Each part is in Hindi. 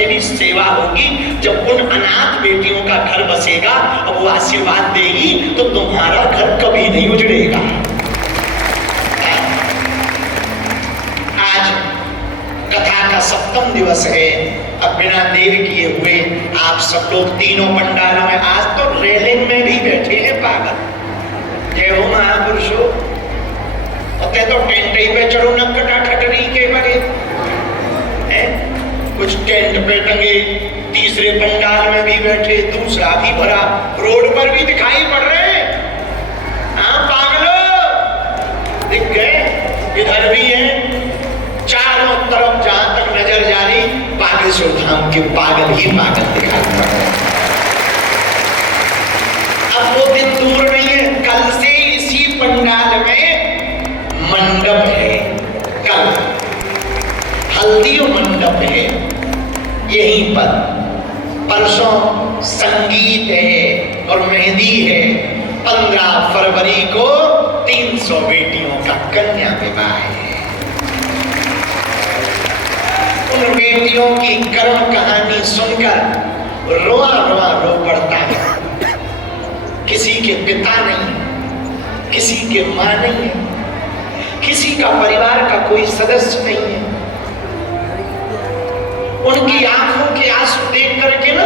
से भी सेवा होगी। जब उन अनाथ बेटियों का घर बसेगा और वो आशीर्वाद देगी तो तुम्हारा घर कभी नहीं उजड़ेगा। आज कथा का 7वां दिवस है। अब बिना देर किए हुए आप सब लोग तीनों पंडालों में, आज तो रेलिंग में भी बैठे हैं पागल। जय हो महापुरुषों। होते तो टेंट ही पे चढ़ो न कटा ठटरी के बगे, कुछ टेंट पे टंगे, तीसरे पंडाल में भी बैठे, दूसरा भी भरा, रोड पर भी दिखाई पड़ रहे हैं। हाँ पागलो दिख गए, इधर भी है, चारों तरफ जहां तक नजर जा रही बागेश्वर धाम के पागल ही पागल दिखाई पड़ रहे हैं। अब वो दिन दूर नहीं है, कल से इसी पंडाल में मंडप है। कल हल्दी मंडप है यहीं पर, परसों संगीत है और मेहंदी है। 15 फरवरी को 300 बेटियों का कन्या विवाह है। उन बेटियों की कर्म कहानी सुनकर रोआ रोआ रो पड़ता है। किसी के पिता नहीं, किसी के मां नहीं है, किसी का परिवार का कोई सदस्य नहीं है। उनकी आंखों के आंसू देख करके ना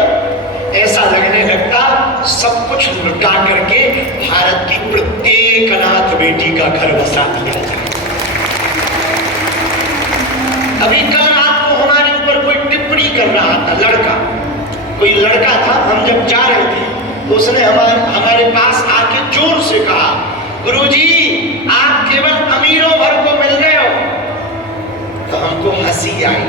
ऐसा लगने लगता सब कुछ लुटा करके भारत की प्रत्येक अनाथ बेटी का घर बसा दिया जाए। अभी कल रात को हमारे ऊपर कोई टिप्पणी कर रहा था, कोई लड़का था, हम जब जा रहे थे तो उसने हमारे पास आके जोर से कहा, गुरुजी आप केवल अमीरों भर को मिल गए हो। तो हमको हंसी आई।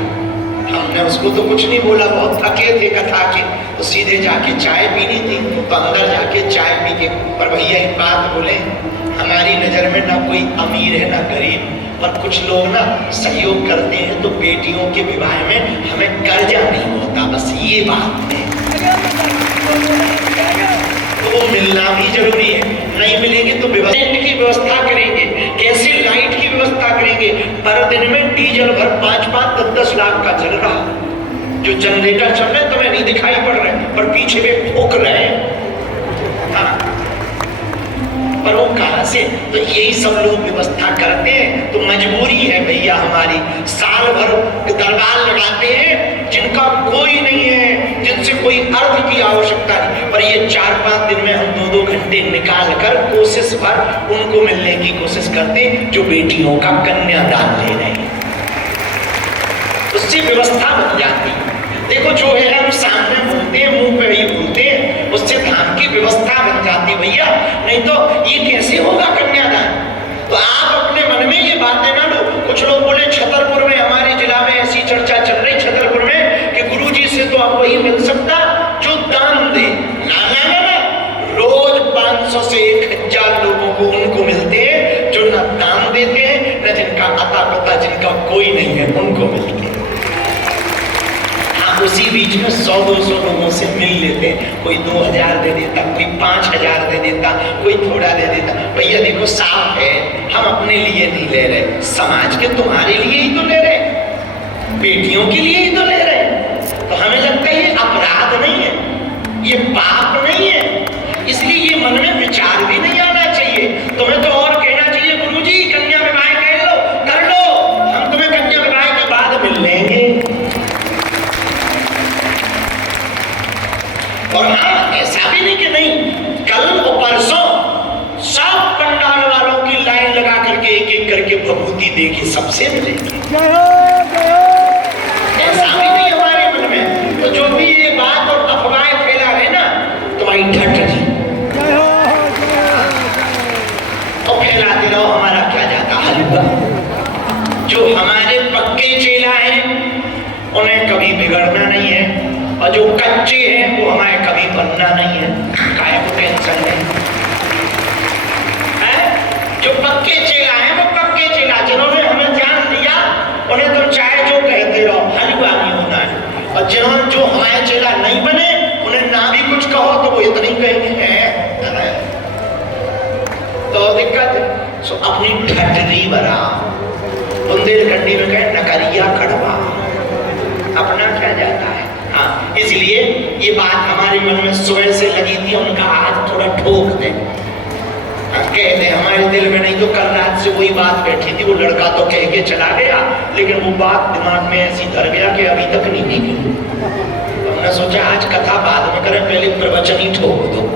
हमने उसको तो कुछ नहीं बोला, बहुत थके थे कथा के, तो सीधे जाके चाय पीनी थी तो अंदर जाके चाय पी के, पर भैया एक बात बोले, हमारी नजर में ना कोई अमीर है ना गरीब, पर कुछ लोग ना सहयोग करते हैं तो बेटियों के विवाह में हमें कर्जा नहीं होता, बस ये बात है। तो वो मिलना भी जरूरी है, नहीं मिलेंगे तो की व्यवस्था करेंगे, कैसे लाइट की व्यवस्था करेंगे। पर दिन में डीजल भर 5-5, 10-10 लाख का चल रहा, जो जनरेटर चल रहे तुम्हें नहीं दिखाई पड़ रहे पर पीछे में ठोक रहे हैं। हाँ, पर वो कहां से, तो यही सब लोग व्यवस्था करते हैं। तो मजबूरी है भैया हमारी, साल भर दरबार लगाते हैं जिनका कोई नहीं है, जिनसे कोई अर्थ की आवश्यकता नहीं, पर ये 4-5 दिन में हम 2-2 घंटे निकाल कर कोशिश पर उनको मिलने की कोशिश करते हैं जो बेटियों का कन्यादान ले रहे हैं। उससे व्यवस्था बन जाती है। देखो जो है हम सामने बोलते हैं, मुंह पे ही बोलते हैं, उससे धाम की व्यवस्था बन जाती भैया, नहीं तो ये कैसे होगा कन्यादान। तो आप अपने मन में ये बातें ना लो। कुछ लोग बोले छतरपुर में, हमारे जिला में ऐसी चर्चा चल रही छतरपुर में कि गुरुजी से तो आप वही मिल सकता जो दान दे। ना ना ना ना, रोज 500 से 1000 लोगों को उनको मिलते हैं जो ना दान देते हैं, न जिनका अता पता, जिनका कोई नहीं है उनको मिलते हैं। उसी बीच में 100-200 लोगों से मिल लेते हैं, कोई 2000 दे देता, कोई 5000 दे देता, कोई थोड़ा दे देता। भैया देखो साफ है, हम अपने लिए नहीं ले रहे, समाज के तुम्हारे लिए ही तो ले रहे, बेटियों के लिए ही तो ले रहे। तो हमें लगता है ये अपराध नहीं है, ये पाप नहीं है, इसलिए ये मन में विचार भी नहीं आना चाहिए। तुम्हें तो और कहना चाहिए, गुरुजी कन्या विवाह कर लो, हम तुम्हें कन्या विवाह के बाद मिल लेंगे। और हाँ, ऐसा भी नहीं कि नहीं, कल और परसों सब पंडाल वालों की लाइन लगा करके एक-एक करके भभूति देके सबसे मिलेंगे। ऐसा भी नहीं हमारे मन में। तो जो भी ये बात और अफवाहें फैला रहे ना, तुम्हारी ढट जी और फैलाते रहो, हमारा क्या जाता हलवा। जो हमारे पक्के चेला हैं उन्हें कभी बिगड़ना नहीं है, और जो कच्चे हैं वो हमारे कभी बनना नहीं है। काहे को टेंशन नहीं है। जो पक्के चेला हैं वो पक्के चेला, जिन्होंने हमें जान लिया उन्हें तो चाहे जो कहते रहो, हलवा नहीं होना है। और जिन्होंने जो हमारे चेला नहीं बने उन्हें ना भी कुछ कहो तो वो इतना ही कहेंगे है, तो दिक्कत है। सो अपनी ठटरी बना, बुंदेलखंडी में कहे नकरिया कड़वा, अपना क्या जाता है। इसलिए ये बात हमारे मन में सुबह से लगी थी, उनका आज थोड़ा ठोक दे, कह दे हमारे दिल में। नहीं तो कल रात से वही बात बैठी थी, वो लड़का तो कह के चला गया, लेकिन वो बात दिमाग में ऐसी धर गया कि अभी तक नहीं निकली। हमने सोचा आज कथा बाद में करें, पहले प्रवचन ही ठोक दो।